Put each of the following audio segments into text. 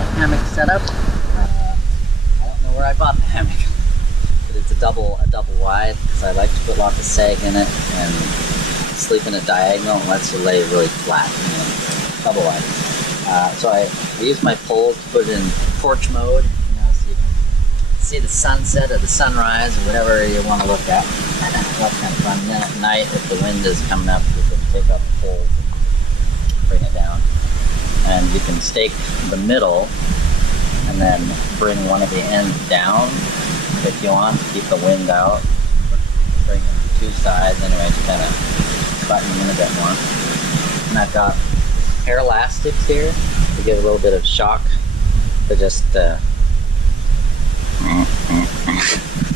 hammock setup. I don't know where I bought the hammock, but it's a double wide because I like to put lots of sag in it, and sleep in a diagonal and lets you lay really flat, double wide. So I use my pole to put it in porch mode, so you can see the sunset or the sunrise or whatever you want to look at. That's kind of fun. And then at night, if the wind is coming up, you can take off the poles and bring it down. And you can stake the middle and then bring one of the ends down if you want to keep the wind out. Bring the two sides anyway to kind of button them in a bit more. And I've got hair elastics here to give a little bit of shock. They're just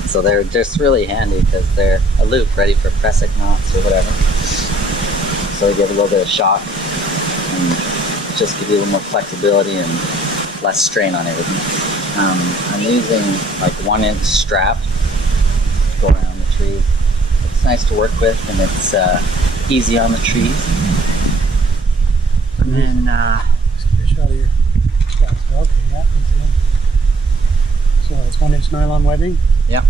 so they're just really handy because they're a loop ready for pressing knots or whatever. So they give a little bit of shock and just give you a little more flexibility and less strain on everything. I'm using like 1-inch strap to go around the trees. It's nice to work with and it's easy on the trees. And then just get a shot of your shots. Okay, yeah, that's it. So it's 1-inch nylon webbing? Yep.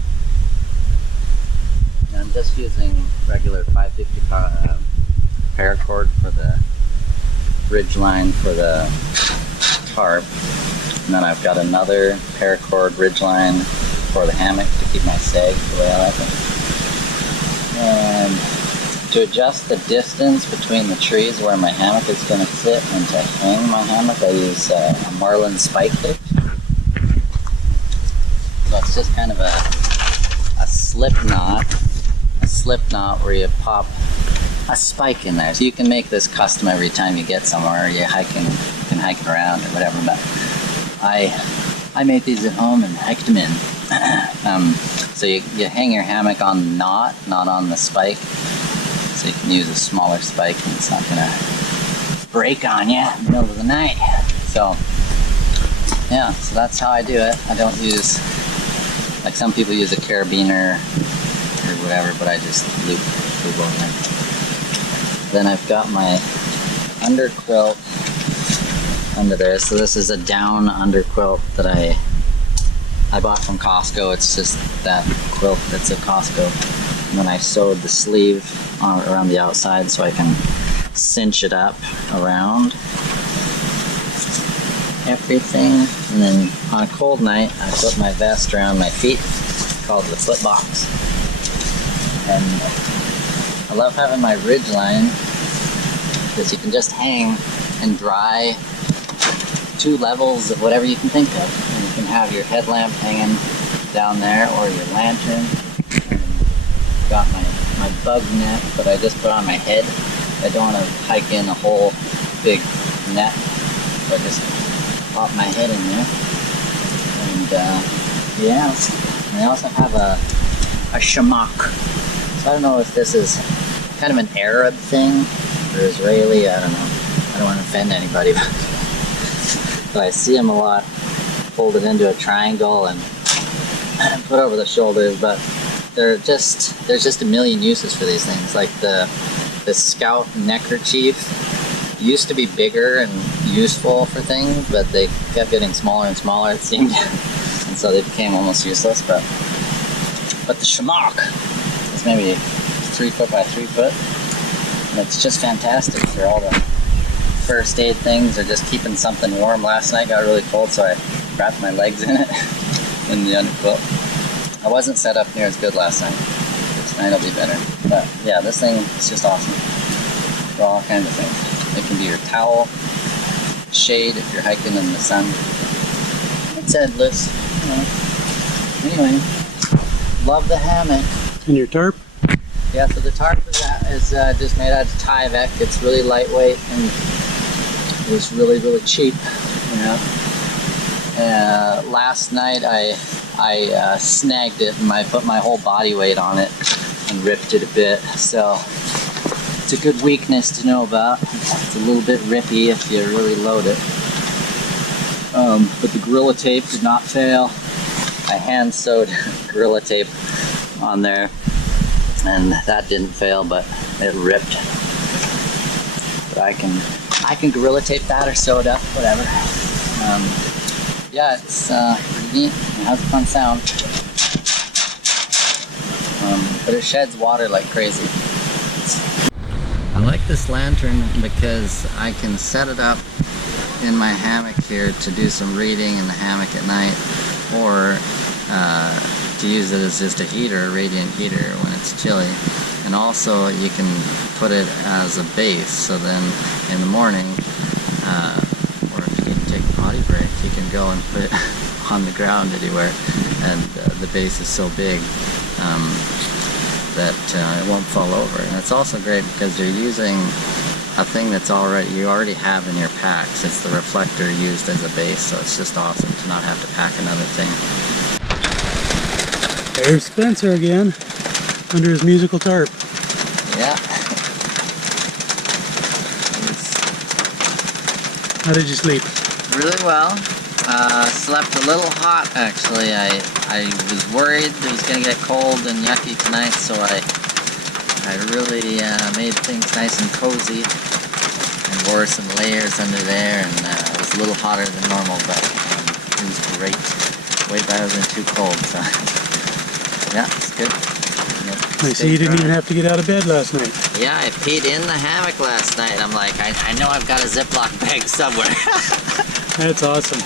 And I'm just using regular 550 paracord for the ridge line for the tarp. And then I've got another paracord ridge line for the hammock to keep my sag the way I like it. And to adjust the distance between the trees where my hammock is going to sit and to hang my hammock, I use a marlin spike hitch. So it's just kind of a slip knot where you pop a spike in there. So you can make this custom every time you get somewhere. You can hike it around or whatever, but I made these at home and hiked them in. So you hang your hammock on the knot, not on the spike. So you can use a smaller spike and it's not gonna break on you in the middle of the night. So yeah, so that's how I do it. I don't use, like some people use a carabiner or whatever, but I just loop over there. Then I've got my underquilt under there. So this is a down underquilt that I bought from Costco. It's just that quilt that's at Costco. And then I sewed the sleeve around the outside so I can cinch it up around everything. And then on a cold night, I put my vest around my feet, called the foot box. And I love having my ridge line because you can just hang and dry 2 levels of whatever you can think of. And you can have your headlamp hanging down there or your lantern. And got my bug net that I just put on my head. I don't want to hike in a whole big net, so I just pop my head in there. And yeah, and I also have a hammock. So I don't know if this is kind of an Arab thing or Israeli, I don't know. I don't want to offend anybody, but I see them a lot folded into a triangle and put over the shoulders, but there's just a million uses for these things. Like the Scout neckerchief used to be bigger and useful for things, but they kept getting smaller and smaller, it seemed, and so they became almost useless. But the hammock is maybe 3 foot by 3 foot, and it's just fantastic for all the first aid things or just keeping something warm. Last night got really cold, so I wrapped my legs in it in the underquilt. I wasn't set up near as good last night. Tonight will be better. But yeah, this thing is just awesome for all kinds of things. It can be your towel, shade if you're hiking in the sun. It's endless. Anyway, love the hammock. And your tarp? Yeah, so the tarp is just made out of Tyvek. It's really lightweight and it was really, really cheap. Last night I snagged it and I put my whole body weight on it and ripped it a bit. So it's a good weakness to know about. It's a little bit rippy if you really load it. But the Gorilla Tape did not fail. I hand sewed Gorilla Tape on there and that didn't fail, but it ripped. But I can Gorilla Tape that or sew it up, whatever. Yeah, it's pretty neat. It has a fun sound. But it sheds water like crazy. I like this lantern because I can set it up in my hammock here to do some reading in the hammock at night, or to use it as just a heater, a radiant heater when it's chilly. And also you can put it as a base, so then in the morning, or if you need to take a potty break, you can go and put it on the ground anywhere, and the base is so big that it won't fall over. And it's also great because you're using a thing that's you already have in your packs. It's the reflector used as a base, so it's just awesome to not have to pack another thing. There's Spencer again, under his musical tarp. Yeah. How did you sleep? Really well. Slept a little hot actually. I was worried it was going to get cold and yucky tonight, so I really made things nice and cozy and wore some layers under there, and it was a little hotter than normal, but it was great. Way better than too cold, so yeah, it's good. I see you didn't even have to get out of bed last night. Yeah, I peed in the hammock last night. I'm like, I know I've got a Ziploc bag somewhere. That's awesome.